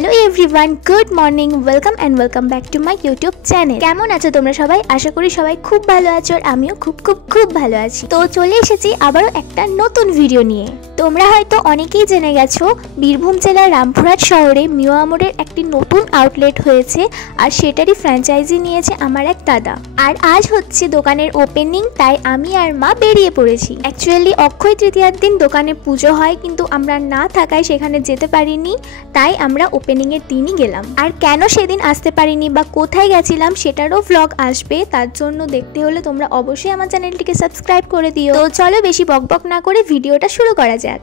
Hello everyone, good morning, welcome and welcome back to my YouTube channel. কেমন আছো তোমরা সবাই? আশা করি সবাই খুব ভালো আছো আর আমিও খুব খুব খুব ভালো আছি। তো চলে এসেছি আবারও একটা নতুন ভিডিও নিয়ে। তোমরা হয়তো অনেকেই জেনে গেছো বীরভূম জেলার রামপুরহাট শহরে মিও আমোরের একটি নতুন আউটলেট হয়েছে আর সেটারই ফ্র্যাঞ্চাইজি নিয়েছে আমার এক দাদা। আর আজ হচ্ছে দোকানের ওপেনিং, তাই আমি আর মা বেরিয়ে পড়েছি। অ্যাকচুয়ালি অক্ষয় তৃতীয়ার দিন দোকানে পুজো হয়, কিন্তু আমরা না থাকায় সেখানে যেতে পারিনি, তাই আমরা ওপেনিং এর দিনই গেলাম। আর কেন সেদিন আসতে পারিনি বা কোথায় গেছিলাম সেটারও ভ্লগ আসবে, তার জন্য দেখতে হলে তোমরা অবশ্যই আমার চ্যানেলটিকে সাবস্ক্রাইব করে দিও। তো চলো বেশি বকবক না করে ভিডিওটা শুরু করা যাক।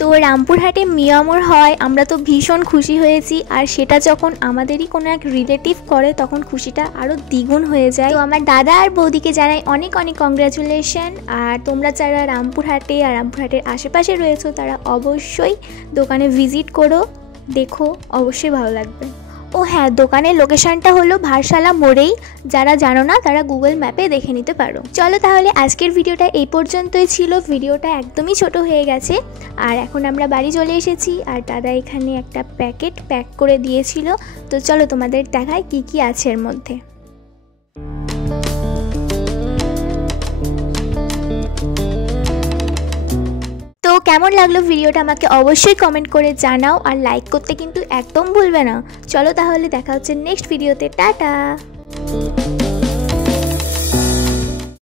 তো রামপুরহাটে মিও আমোর হয়, আমরা তো ভীষণ খুশি হয়েছি। আর সেটা যখন আমাদেরই কোনো এক রিলেটিভ করে তখন খুশিটা আরও দ্বিগুণ হয়ে যায়। তো আমার দাদা আর বৌদিকে জানাই অনেক অনেক কংগ্রাচুলেশন। আর তোমরা যারা রামপুরহাটে আর রামপুরহাটের আশেপাশে রয়েছো তারা অবশ্যই দোকানে ভিজিট করো, দেখো, অবশ্যই ভালো লাগবে। ও হ্যাঁ, দোকানের লোকেশনটা হলো ভারসালা মোড়েই, যারা জানো না তারা গুগল ম্যাপে দেখে নিতে পারো। চলো তাহলে আজকের ভিডিওটা এই পর্যন্তই ছিল। ভিডিওটা একদমই ছোট হয়ে গেছে আর এখন আমরা বাড়ি চলে এসেছি। আর দাদা এখানে একটা প্যাকেট প্যাক করে দিয়েছিল, তো চলো তোমাদের দেখায় কি কি আছে এর মধ্যে। তো কেমন লাগলো ভিডিওটা আমাকে অবশ্যই কমেন্ট করে জানাও আর লাইক করতে কিন্তু একদম ভুলবে না। চলো তাহলে দেখা হচ্ছে নেক্সট ভিডিওতে। টাটা।